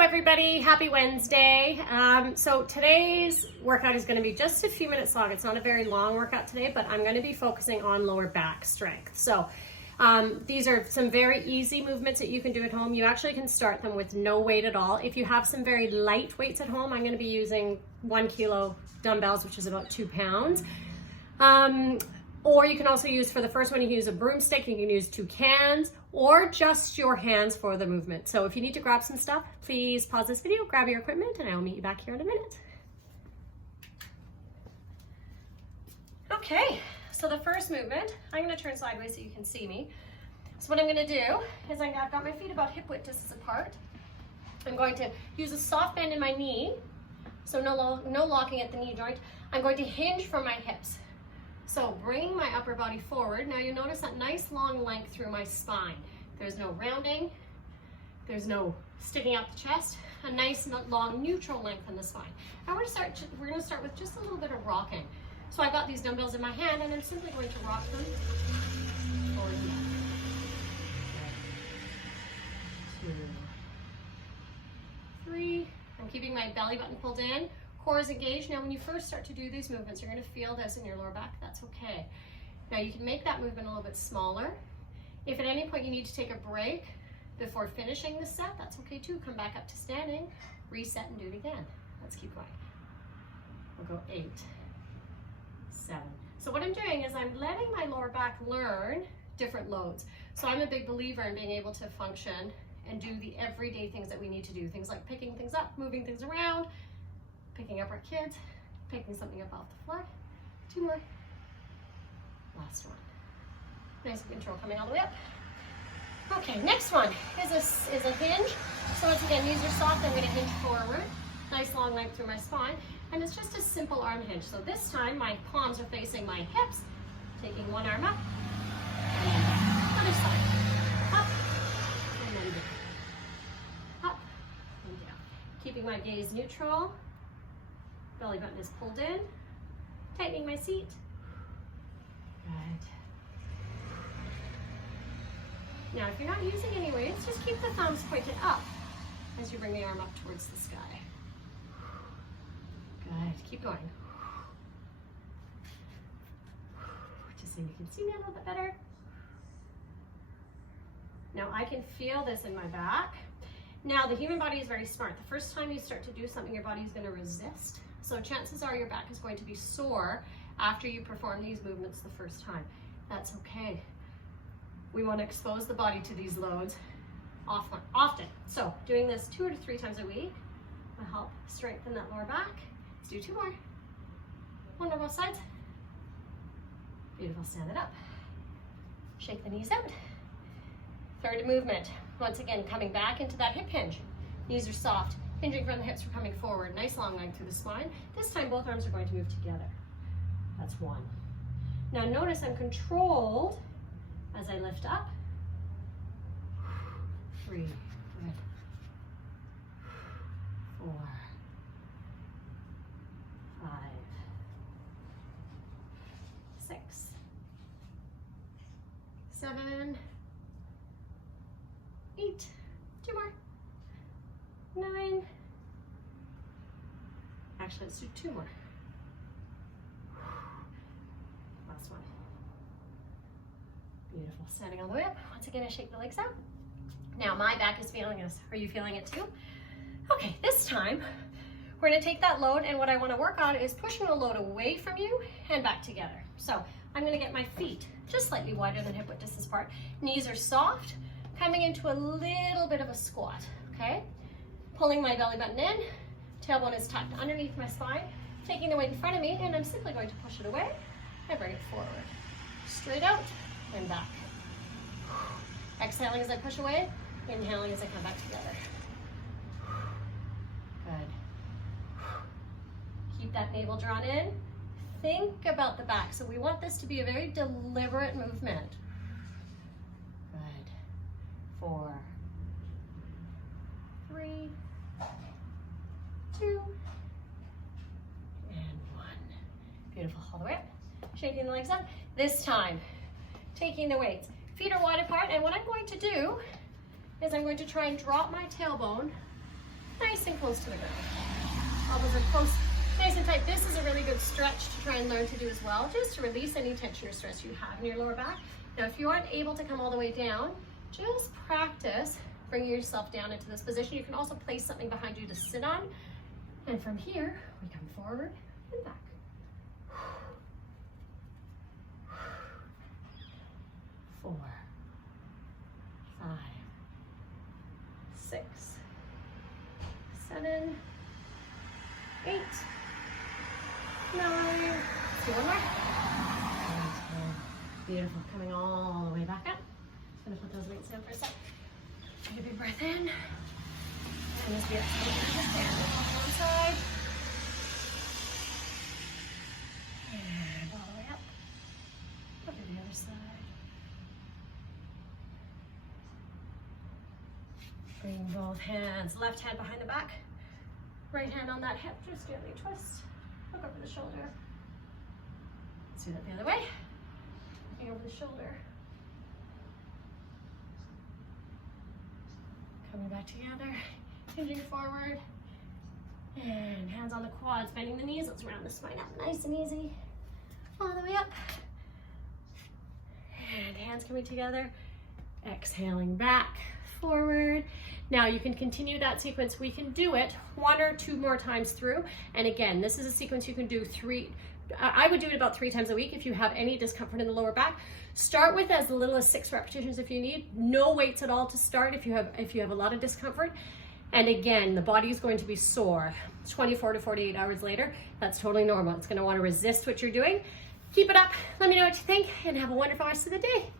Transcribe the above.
Hello everybody, happy Wednesday. So today's workout is going to be just a few minutes long. It's not a very long workout today, but I'm going to be focusing on lower back strength. So these are some very easy movements that you can do at home. You actually can start them with no weight at all. If you have some very light weights at home, I'm going to be using 1 kilo dumbbells, which is about 2 pounds. Or you can also use, for the first one, you can use a broomstick, you can use 2 cans, or just your hands for the movement. So if you need to grab some stuff, please pause this video, grab your equipment, and I will meet you back here in a minute. Okay, so the first movement, I'm gonna turn sideways so you can see me. So what I'm gonna do is I've got my feet about hip width distance apart. I'm going to use a soft bend in my knee, so no locking at the knee joint. I'm going to hinge from my hips. So bringing my upper body forward. Now you notice that nice long length through my spine. There's no rounding, there's no sticking out the chest, a nice long neutral length in the spine. And we're gonna start with just a little bit of rocking. So I've got these dumbbells in my hand and I'm simply going to rock them forward and back. 2, 3. I'm keeping my belly button pulled in. Core is engaged. Now when you first start to do these movements, you're going to feel this in your lower back. That's okay. Now you can make that movement a little bit smaller. If at any point you need to take a break before finishing the set, that's okay too. Come back up to standing, reset, and do it again. Let's keep going. We'll go 8, 7. So what I'm doing is I'm letting my lower back learn different loads. So I'm a big believer in being able to function and do the everyday things that we need to do. Things like picking things up, moving things around, picking up our kids, picking something up off the floor. 2 more. Last one. Nice and control coming all the way up. Okay, next one is a hinge. So once again, knees are soft. I'm going to hinge forward. Nice long length through my spine. And it's just a simple arm hinge. So this time my palms are facing my hips. Taking one arm up. And then down. Other side. Up. And then down. Up. And down. Keeping my gaze neutral. Belly button is pulled in, tightening my seat. Good. Now, if you're not using any weights, just keep the thumbs pointed up as you bring the arm up towards the sky. Good. Keep going. Just so you can see me a little bit better. Now, I can feel this in my back. Now, the human body is very smart. The first time you start to do something, your body is going to resist. So chances are your back is going to be sore after you perform these movements the first time. That's okay. We want to expose the body to these loads often. So doing this 2 to 3 times a week will help strengthen that lower back. Let's do 2 more. 1 more both sides. Beautiful, stand it up. Shake the knees out. Third movement. Once again, coming back into that hip hinge. Knees are soft. Hinging from the hips, we're coming forward. Nice long length through the spine. This time, both arms are going to move together. That's 1. Now notice I'm controlled as I lift up. 3, good. 4, 5, 6, 7, 8. 2 more. 9. Actually, let's do 2 more. Last one. Beautiful. Standing all the way up. Once again, I shake the legs out. Now my back is feeling this. Are you feeling it too? Okay, this time we're going to take that load, and what I want to work on is pushing the load away from you and back together. So I'm going to get my feet just slightly wider than hip width distance apart. Knees are soft, coming into a little bit of a squat. Okay. Pulling my belly button in, tailbone is tucked underneath my spine, taking the weight in front of me, and I'm simply going to push it away and bring it forward. Straight out and back. Exhaling as I push away, inhaling as I come back together. Good. Keep that navel drawn in. Think about the back. So we want this to be a very deliberate movement. Good. 4, 3, 2, and 1. Beautiful, all the way up. Shaking the legs up. This time, taking the weights. Feet are wide apart, and what I'm going to do is I'm going to try and drop my tailbone nice and close to the ground. Elbows are close, nice and tight. This is a really good stretch to try and learn to do as well, just to release any tension or stress you have in your lower back. Now, if you aren't able to come all the way down, just practice bringing yourself down into this position. You can also place something behind you to sit on. And from here, we come forward and back. 4, 5, 6, 7, 8, 9, do one more. Beautiful, coming all the way back up. Just gonna put those weights down for a sec. Take a big breath in. And just get on one side. And all the way up. Up to the other side. Bring both hands, left hand behind the back, right hand on that hip, just gently twist, look over the shoulder. Let's do that the other way, looking over the shoulder. Coming back together, hinging forward, and hands on the quads, bending the knees, let's round the spine out nice and easy, all the way up. And hands coming together, exhaling back, forward. Now you can continue that sequence. We can do it 1 or 2 more times through. And again, this is a sequence you can do 3. I would do it about 3 times a week if you have any discomfort in the lower back. Start with as little as 6 repetitions if you need. No weights at all to start if you have a lot of discomfort. And again, the body is going to be sore 24 to 48 hours later. That's totally normal. It's going to want to resist what you're doing. Keep it up. Let me know what you think and have a wonderful rest of the day.